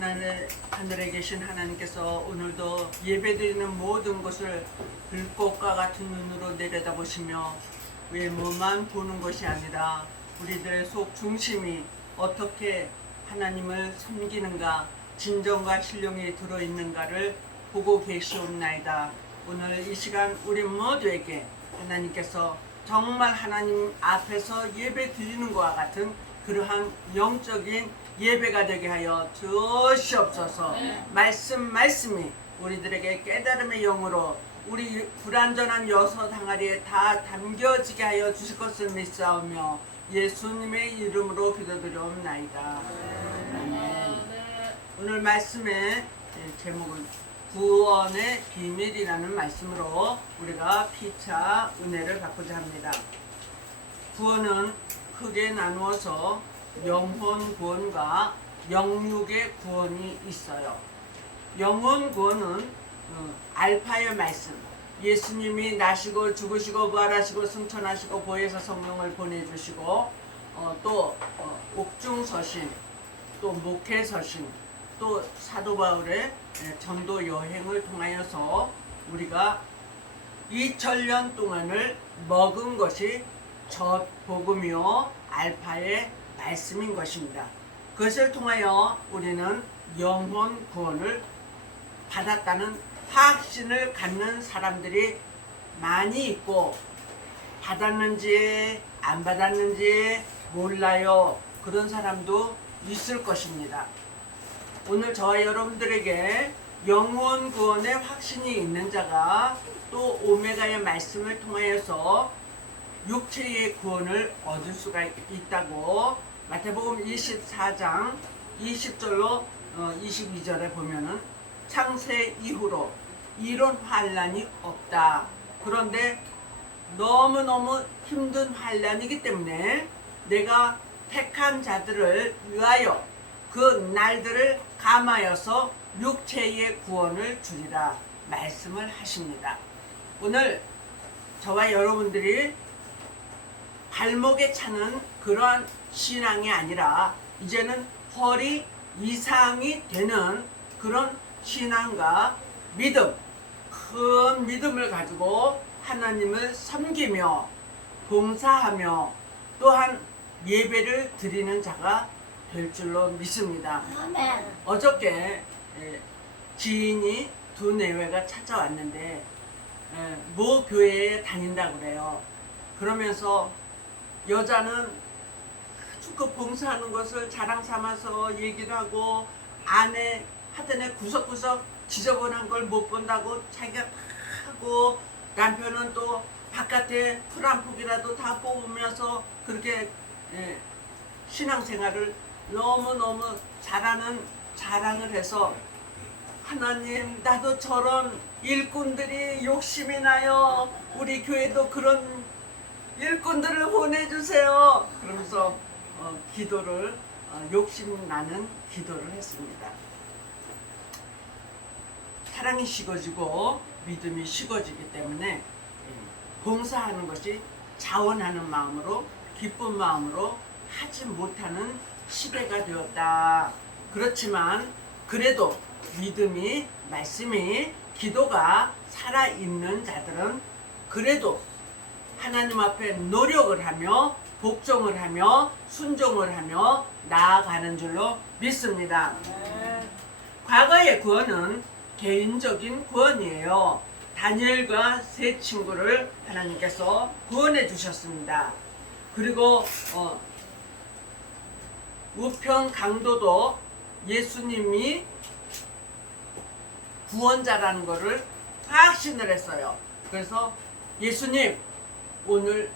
하늘에 계신 하나님께서 오늘도 예배드리는 모든 것을 불꽃과 같은 눈으로 내려다보시며 외모만 보는 것이 아니라 우리들의 속 중심이 어떻게 하나님을 섬기는가, 진정과 신령이 들어있는가를 보고 계시옵나이다. 오늘 이 시간 우리 모두에게 하나님께서 정말 하나님 앞에서 예배 드리는 것과 같은 그러한 영적인 예배가 되게 하여 주시옵소서. 말씀이 우리들에게 깨달음의 영으로 우리 불완전한 여섯 항아리에 다 담겨지게 하여 주실 것을 믿사오며 예수님의 이름으로 기도드리옵나이다. 아멘. 오늘 말씀의 제목은 구원의 비밀이라는 말씀으로 우리가 피차 은혜를 받고자 합니다. 구원은 크게 나누어서 영혼 구원과 영육의 구원이 있어요. 영혼 구원은 알파의 말씀, 예수님이 나시고 죽으시고 부활하시고 승천하시고 보혜사 성령을 보내주시고 또 옥중서신, 또 목회서신, 또 사도 바울의 전도 여행을 통하여서 우리가 2000년 동안을 먹은 것이 첫 복음이요 알파의 말씀인 것입니다. 그것을 통하여 우리는 영혼 구원을 받았다는 확신을 갖는 사람들이 많이 있고, 받았는지 안 받았는지 몰라요, 그런 사람도 있을 것입니다. 오늘 저와 여러분들에게 영혼 구원의 확신이 있는 자가 또 오메가의 말씀을 통하여서 육체의 구원을 얻을 수가 있다고 마태복음 24장 20절로 22절에 보면은 창세 이후로 이런 환난이 없다. 그런데 너무너무 힘든 환난이기 때문에 내가 택한 자들을 위하여 그 날들을 감하여서 육체의 구원을 주리라 말씀을 하십니다. 오늘 저와 여러분들이 발목에 차는 그러한 신앙이 아니라 이제는 허리 이상이 되는 그런 신앙과 믿음, 큰 믿음을 가지고 하나님을 섬기며 봉사하며 또한 예배를 드리는 자가 될 줄로 믿습니다. 아멘. 어저께 지인이 두 내외가 찾아왔는데 모 교회에 다닌다고 그래요. 그러면서 여자는 아주 그 봉사하는 것을 자랑 삼아서 얘기를 하고, 아내 하여튼에 구석구석 지저분한 걸 못 본다고 자기가 다 하고, 남편은 또 바깥에 풀 한 폭이라도 다 뽑으면서 그렇게 신앙생활을 너무너무 잘하는 자랑을 해서, 하나님, 나도 저런 일꾼들이 욕심이 나요. 우리 교회도 그런 일꾼들을 보내주세요. 그러면서 기도를 욕심 나는 기도를 했습니다. 사랑이 식어지고 믿음이 식어지기 때문에 봉사하는 것이 자원하는 마음으로, 기쁜 마음으로 하지 못하는 시대가 되었다. 그렇지만 그래도 믿음이, 말씀이, 기도가 살아있는 자들은 그래도 하나님 앞에 노력을 하며 복종을 하며 순종을 하며 나아가는 줄로 믿습니다. 과거의 구원은 개인적인 구원이에요. 다니엘과 세 친구를 하나님께서 구원해 주셨습니다. 그리고 우편 강도도 예수님이 구원자라는 것을 확신을 했어요. 그래서 예수님, 오늘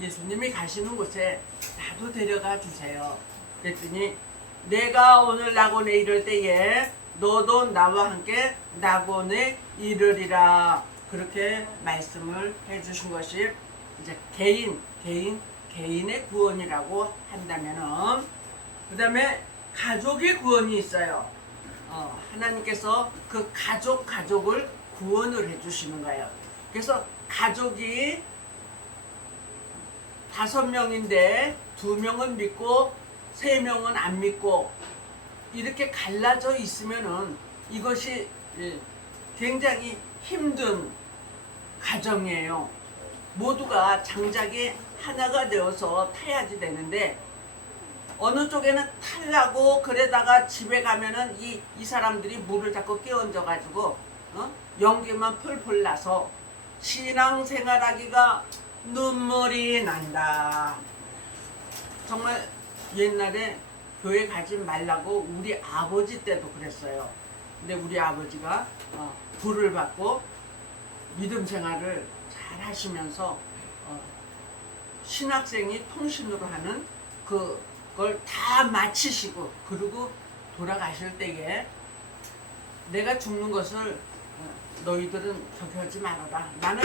예수님이 가시는 곳에 나도 데려가 주세요. 그랬더니 내가 오늘 낙원에 이를 때에 너도 나와 함께 낙원에 이르리라, 그렇게 말씀을 해주신 것이 이제 개인의 구원이라고 한다면은, 그 다음에 가족의 구원이 있어요. 하나님께서 그 가족을 구원을 해주시는 거예요. 그래서 가족이 5명인데 2명은 믿고 3명은 안 믿고 이렇게 갈라져 있으면은 이것이 굉장히 힘든 가정이에요. 모두가 장작이 하나가 되어서 타야지 되는데 어느 쪽에는 탈라고 그러다가 집에 가면은 이 사람들이 물을 자꾸 끼얹어 가지고 연기만 풀풀 나서 신앙생활하기가 눈물이 난다. 정말 옛날에 교회 가지 말라고 우리 아버지 때도 그랬어요. 근데 우리 아버지가 불을 받고 믿음 생활을 잘 하시면서 신학생이 통신으로 하는 그걸 다 마치시고 그리고 돌아가실 때에 내가 죽는 것을 너희들은 저기 하지 말아라. 나는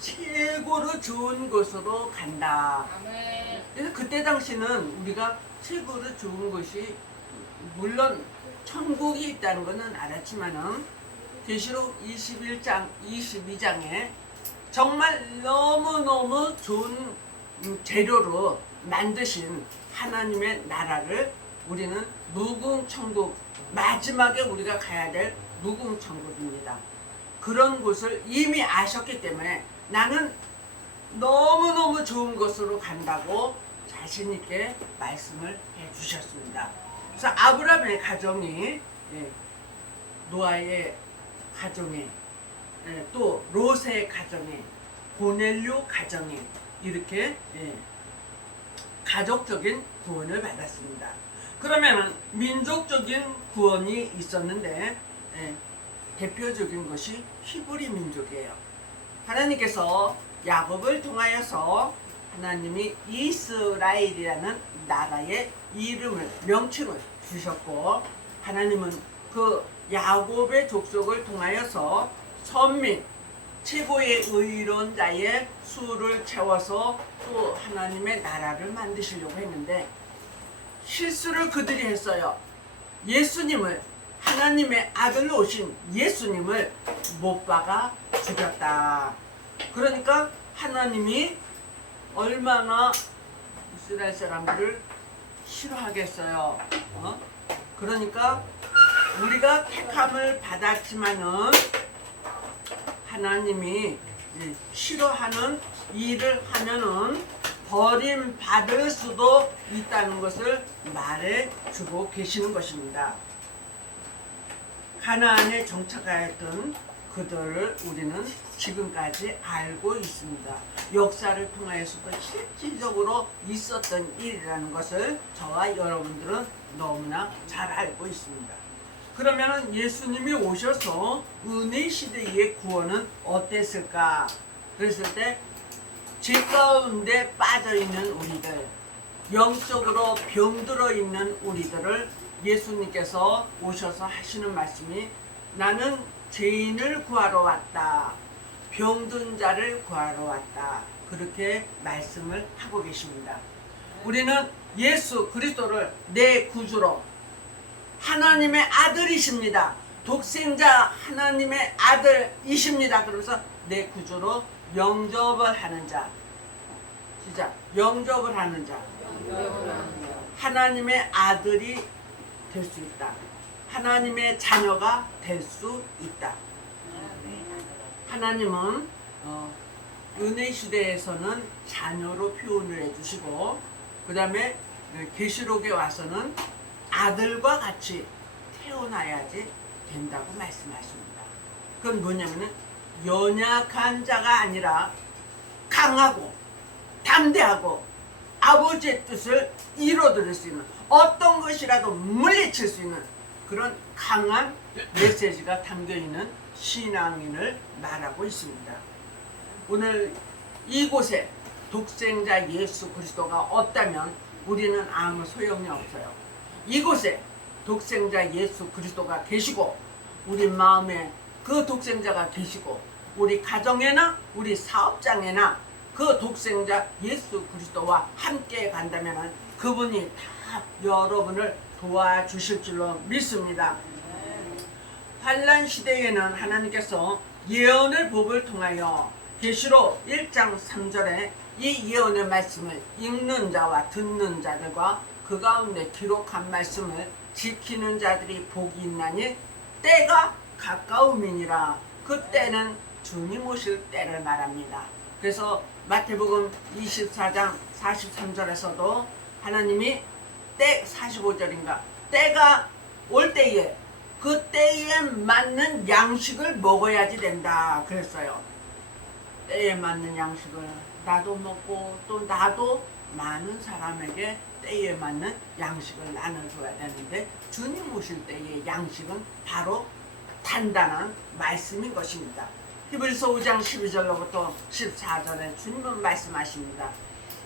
최고로 좋은 곳으로 간다. 그래서 그때 당시는 우리가 최고로 좋은 곳이 물론 천국이 있다는 것은 알았지만은 계시록 21장, 22장에 정말 너무너무 좋은 재료로 만드신 하나님의 나라를 우리는 무궁천국, 마지막에 우리가 가야 될 무궁천국입니다. 그런 곳을 이미 아셨기 때문에 나는 너무너무 좋은 곳으로 간다고 자신있게 말씀을 해주셨습니다. 그래서 아브라함의 가정이 노아의 가정에 또 롯의 가정에 고넬료 가정에 이렇게 가족적인 구원을 받았습니다. 그러면은 민족적인 구원이 있었는데 대표적인 것이 히브리 민족이에요. 하나님께서 야곱을 통하여서 하나님이 이스라엘이라는 나라의 이름을 명칭을 주셨고 하나님은 그 야곱의 족속을 통하여서 선민 최고의 의로운 자의 수를 채워서 또 하나님의 나라를 만드시려고 했는데 실수를 그들이 했어요. 예수님을 하나님의 아들로 오신 예수님을 못 박아 죽였다. 그러니까 하나님이 얼마나 이스라엘 사람들을 싫어하겠어요. 그러니까 우리가 택함을 받았지만은 하나님이 싫어하는 일을 하면은 버림받을 수도 있다는 것을 말해주고 계시는 것입니다. 가나안에 정착하였던 그들을 우리는 지금까지 알고 있습니다. 역사를 통하여서도 실질적으로 있었던 일이라는 것을 저와 여러분들은 너무나 잘 알고 있습니다. 그러면 예수님이 오셔서 은혜 시대의 구원은 어땠을까? 그랬을 때 죄 가운데 빠져있는 우리들, 영적으로 병들어 있는 우리들을 예수님께서 오셔서 하시는 말씀이 나는 죄인을 구하러 왔다. 병든 자를 구하러 왔다. 그렇게 말씀을 하고 계십니다. 우리는 예수 그리스도를 내 구주로 하나님의 아들이십니다. 독생자 하나님의 아들이십니다. 그러면서 내 구주로 영접을 하는 자. 시작. 영접을 하는 자. 하나님의 아들이 될 수 있다. 하나님의 자녀가 될 수 있다. 하나님은 은혜 시대에서는 자녀로 표현을 해주시고 그 다음에 계시록에 와서는 아들과 같이 태어나야지 된다고 말씀하십니다. 그건 뭐냐면은 연약한 자가 아니라 강하고 담대하고 아버지의 뜻을 이뤄드릴 수 있는 어떤 것이라도 물리칠 수 있는 그런 강한 메시지가 담겨있는 신앙인을 말하고 있습니다. 오늘 이곳에 독생자 예수 그리스도가 없다면 우리는 아무 소용이 없어요. 이곳에 독생자 예수 그리스도가 계시고 우리 마음에 그 독생자가 계시고 우리 가정에나 우리 사업장에나 그 독생자 예수 그리스도와 함께 간다면 그분이 다 여러분을 도와주실 줄로 믿습니다. 환난 시대에는 하나님께서 예언의 법을 통하여 계시록 1장 3절에 이 예언의 말씀을 읽는 자와 듣는 자들과 그 가운데 기록한 말씀을 지키는 자들이 복이 있나니 때가 가까움이니라. 그 때는 주님 오실 때를 말합니다. 그래서 마태복음 24장 43절에서도 하나님이 때 45절인가 때가 올 때에 그 때에 맞는 양식을 먹어야지 된다 그랬어요. 때에 맞는 양식을 나도 먹고 또 나도 많은 사람에게 때에 맞는 양식을 나눠줘야 되는데 주님 오실 때의 양식은 바로 단단한 말씀인 것입니다. 히브리서 5장 12절로부터 14절에 주님은 말씀하십니다.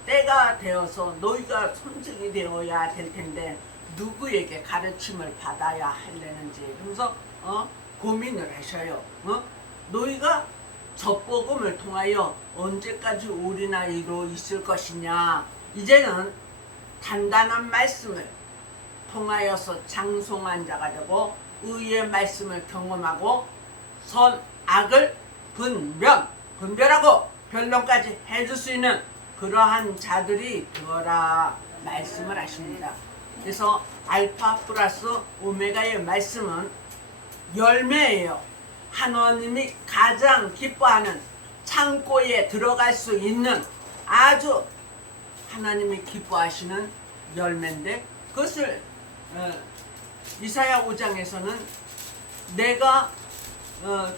때가 되어서 너희가 손증이 되어야 될 텐데 누구에게 가르침을 받아야 할래는지 그래서 고민을 하셔요. 너희가 젖복음을 통하여 언제까지 어린아이로 있을 것이냐. 이제는 단단한 말씀을 통하여서 장성한 자가 되고 의의 말씀을 경험하고 선, 악을 분별하고 변론까지 해줄 수 있는 그러한 자들이 되어라 말씀을 하십니다. 그래서 알파 플러스 오메가의 말씀은 열매예요. 하나님이 가장 기뻐하는 창고에 들어갈 수 있는 아주 하나님이 기뻐하시는 열매인데 그것을 이사야 5장에서는 내가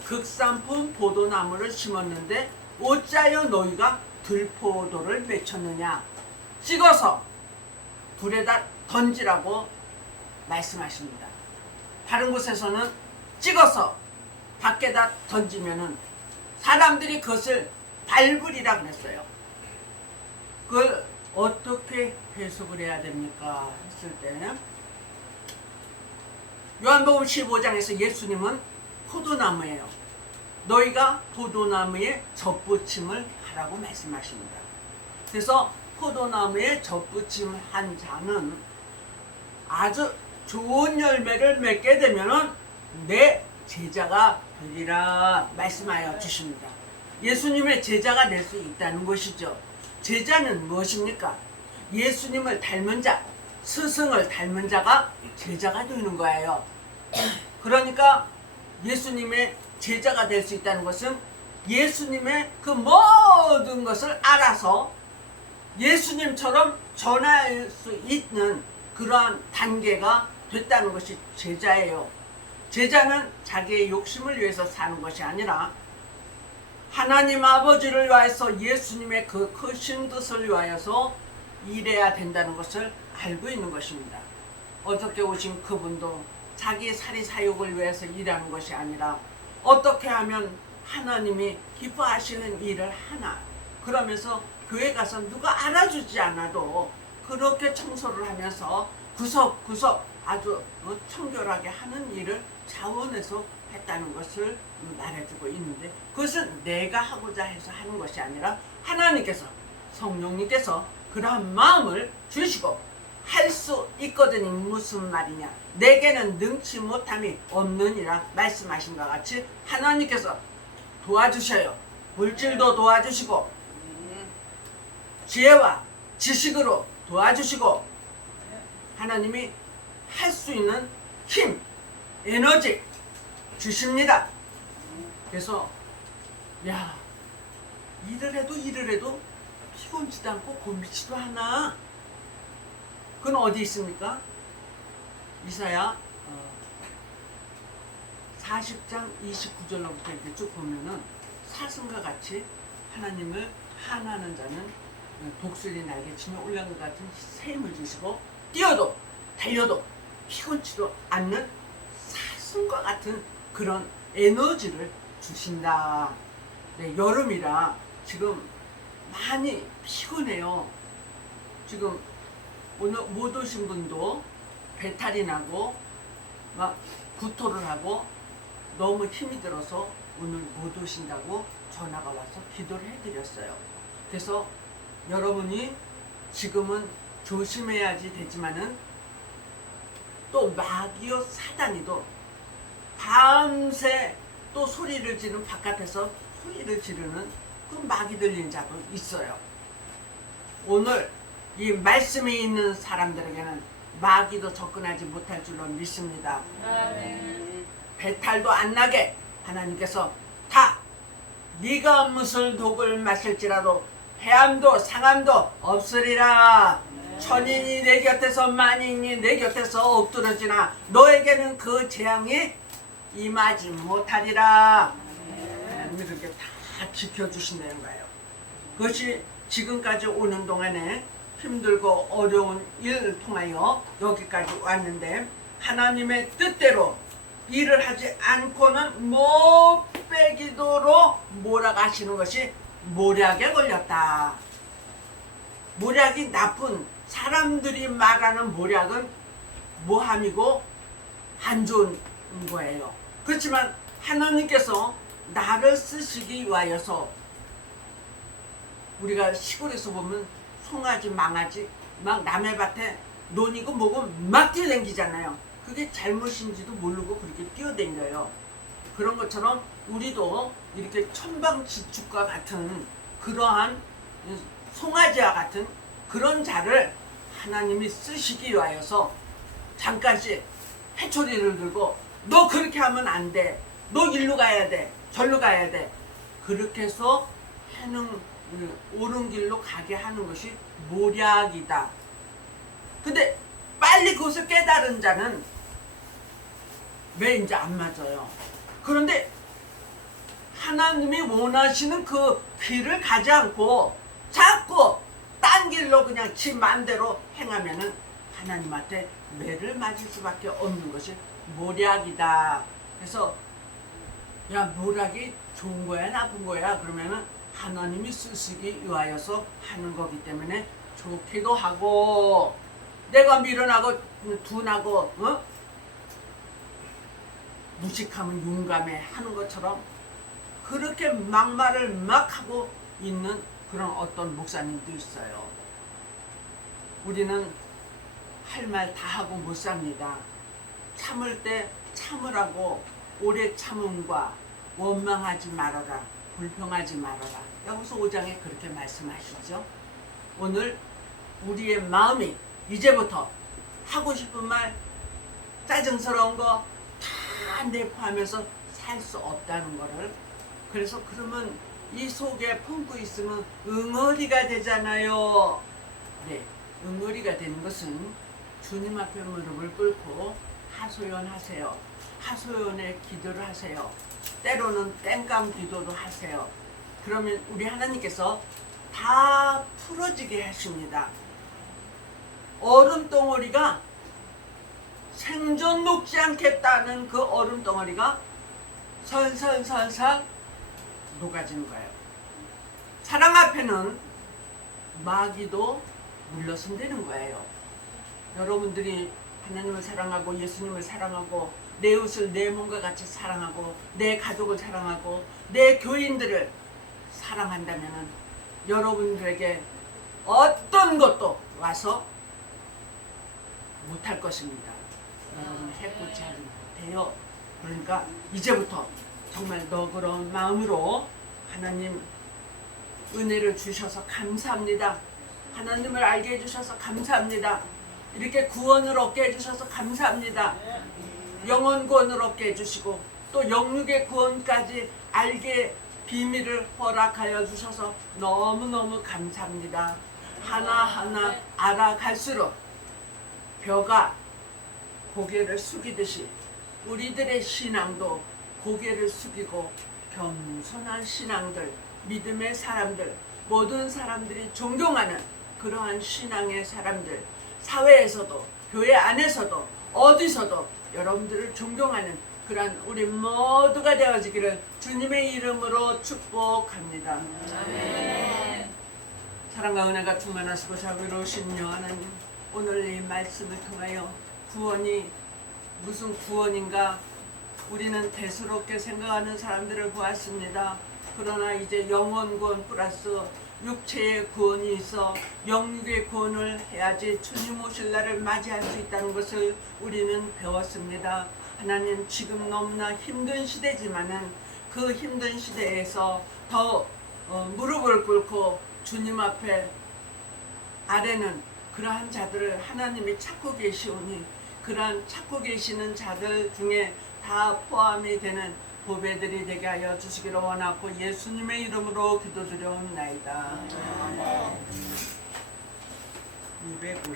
극산품 포도나무를 심었는데 어찌하여 너희가 들포도를 맺혔느냐. 찍어서 불에다 던지라고 말씀하십니다. 다른 곳에서는 찍어서 밖에다 던지면은 사람들이 그것을 밟으리라 그랬어요. 그걸 어떻게 해석을 해야 됩니까? 했을 때 요한복음 15장에서 예수님은 포도나무예요. 너희가 포도나무에 젖붙임을 하라고 말씀하십니다. 그래서 포도나무에 젖붙임을 한 자는 아주 좋은 열매를 맺게 되면은 내 제자가 되리라 말씀하여 주십니다. 예수님의 제자가 될 수 있다는 것이죠. 제자는 무엇입니까? 예수님을 닮은 자, 스승을 닮은 자가 제자가 되는 거예요. 그러니까 예수님의 제자가 될 수 있다는 것은 예수님의 그 모든 것을 알아서 예수님처럼 전할 수 있는 그러한 단계가 됐다는 것이 제자예요. 제자는 자기의 욕심을 위해서 사는 것이 아니라 하나님 아버지를 위하여서 예수님의 그 크신 뜻을 위하여서 일해야 된다는 것을 알고 있는 것입니다. 어떻게 오신 그분도 자기 사리 사욕을 위해서 일하는 것이 아니라 어떻게 하면 하나님이 기뻐하시는 일을 하나. 그러면서 교회 가서 누가 알아주지 않아도 그렇게 청소를 하면서 구석구석 아주 청결하게 하는 일을 자원해서 했다는 것을 말해주고 있는데 그것은 내가 하고자 해서 하는 것이 아니라 하나님께서 성령님께서 그러한 마음을 주시고 할 수 있거든요. 무슨 말이냐. 내게는 능치 못함이 없느니라 말씀하신 것 같이 하나님께서 도와주셔요. 물질도 도와주시고 지혜와 지식으로 도와주시고 하나님이 할 수 있는 힘, 에너지 주십니다. 그래서 야 일을 해도 피곤치도 않고 곤비지도 않아. 그건 어디 있습니까? 이사야 40장 29절로부터 이렇게 쭉 보면은 사슴과 같이 하나님을 한하는 자는 독수리 날개치며 올라간 것 같은 샘을 주시고 뛰어도 달려도 피곤치도 않는 사슴과 같은 그런 에너지를 주신다. 네, 여름이라 지금 많이 피곤해요. 지금 오늘 못 오신 분도 배탈이 나고 막 구토를 하고 너무 힘이 들어서 오늘 못 오신다고 전화가 와서 기도를 해드렸어요. 그래서 여러분이 지금은 조심해야지 되지만은 또 마귀요 사단이도 밤새 또 소리를 지르는 바깥에서 소리를 지르는 그 마귀 들린 자도 있어요. 오늘 이 말씀이 있는 사람들에게는 마귀도 접근하지 못할 줄로 믿습니다. 배탈도 안 나게 하나님께서 다 네가 무슨 독을 마실지라도 해함도 상함도 없으리라. 천인이 내 곁에서 만인이 내 곁에서 엎드러지나 너에게는 그 재앙이 임하지 못하리라. 하나님이 그렇게 다 지켜주신다는 거예요. 그것이 지금까지 오는 동안에 힘들고 어려운 일을 통하여 여기까지 왔는데 하나님의 뜻대로 일을 하지 않고는 못 빼기도록 몰아가시는 것이 모략에 걸렸다. 모략이 나쁜 사람들이 말하는 모략은 모함이고 안 좋은 거예요. 그렇지만 하나님께서 나를 쓰시기 위하여서 우리가 시골에서 보면 송아지 망아지 막 남의 밭에 논이고 뭐고 막 뛰어다니잖아요. 그게 잘못인지도 모르고 그렇게 뛰어다녀요. 그런 것처럼 우리도 이렇게 천방지축과 같은 그러한 송아지와 같은 그런 자를 하나님이 쓰시기 위하여서 잠깐씩 회초리를 들고 너 그렇게 하면 안 돼. 너 일로 가야 돼. 절로 가야 돼. 그렇게 해서 하는 옳은 길로 가게 하는 것이 모략이다. 근데 빨리 그것을 깨달은 자는 왜 이제 안 맞아요. 그런데 하나님이 원하시는 그 길을 가지 않고 자꾸 딴 길로 그냥 지 마음대로 행하면은 하나님한테 매를 맞을 수밖에 없는 것이 모략이다. 그래서 야 모략이 좋은 거야 나쁜 거야 그러면은 하나님이 쓰시기 위하여서 하는 거기 때문에 좋기도 하고 내가 미련하고 둔하고 무식하면 용감해 하는 것처럼 그렇게 막말을 막 하고 있는 그런 어떤 목사님도 있어요. 우리는 할 말 다 하고 못 삽니다. 참을 때 참으라고 오래 참음과 원망하지 말아라. 불평하지 말아라. 여기서 5장에 그렇게 말씀하시죠. 오늘 우리의 마음이 이제부터 하고 싶은 말 짜증스러운 거 다 내포하면서 살 수 없다는 거를 그래서 그러면 이 속에 품고 있으면 응어리가 되잖아요. 네, 응어리가 되는 것은 주님 앞에 무릎을 꿇고 하소연하세요. 하소연의 기도를 하세요. 때로는 땡감 기도도 하세요. 그러면 우리 하나님께서 다 풀어지게 하십니다. 얼음 덩어리가 생전 녹지 않겠다는 그 얼음 덩어리가 설설설설 녹아지는 거예요. 사랑 앞에는 마귀도 물러선다는 거예요. 여러분들이 하나님을 사랑하고 예수님을 사랑하고 내 이웃을 내 몸과 같이 사랑하고 내 가족을 사랑하고 내 교인들을 사랑한다면 여러분들에게 어떤 것도 와서 못할 것입니다. 여러분 해코지 하지 못해요. 그러니까 이제부터 정말 너그러운 마음으로 하나님 은혜를 주셔서 감사합니다. 하나님을 알게 해주셔서 감사합니다. 이렇게 구원을 얻게 해주셔서 감사합니다. 영혼 구원을 얻게 해주시고 또 영육의 구원까지 알게 비밀을 허락하여 주셔서 너무너무 감사합니다. 하나하나 알아갈수록 벼가 고개를 숙이듯이 우리들의 신앙도 고개를 숙이고 겸손한 신앙들, 믿음의 사람들, 모든 사람들이 존경하는 그러한 신앙의 사람들, 사회에서도 교회 안에서도 어디서도 여러분들을 존경하는 그러한 우리 모두가 되어지기를 주님의 이름으로 축복합니다. 아멘. 사랑과 은혜가 충만하시고 자비로우신 하나님, 오늘 이 말씀을 통하여 구원이 무슨 구원인가 우리는 대수롭게 생각하는 사람들을 보았습니다. 그러나 이제 영혼 구원 플러스 육체의 구원이 있어 영육의 구원을 해야지 주님 오실 날을 맞이할 수 있다는 것을 우리는 배웠습니다. 하나님, 지금 너무나 힘든 시대지만은 그 힘든 시대에서 더 무릎을 꿇고 주님 앞에 아래는 그러한 자들을 하나님이 찾고 계시오니 그러한 찾고 계시는 자들 중에 다 포함이 되는 보배들이 되게 하여 주시기를 원하고 예수님의 이름으로 기도드려옵나이다.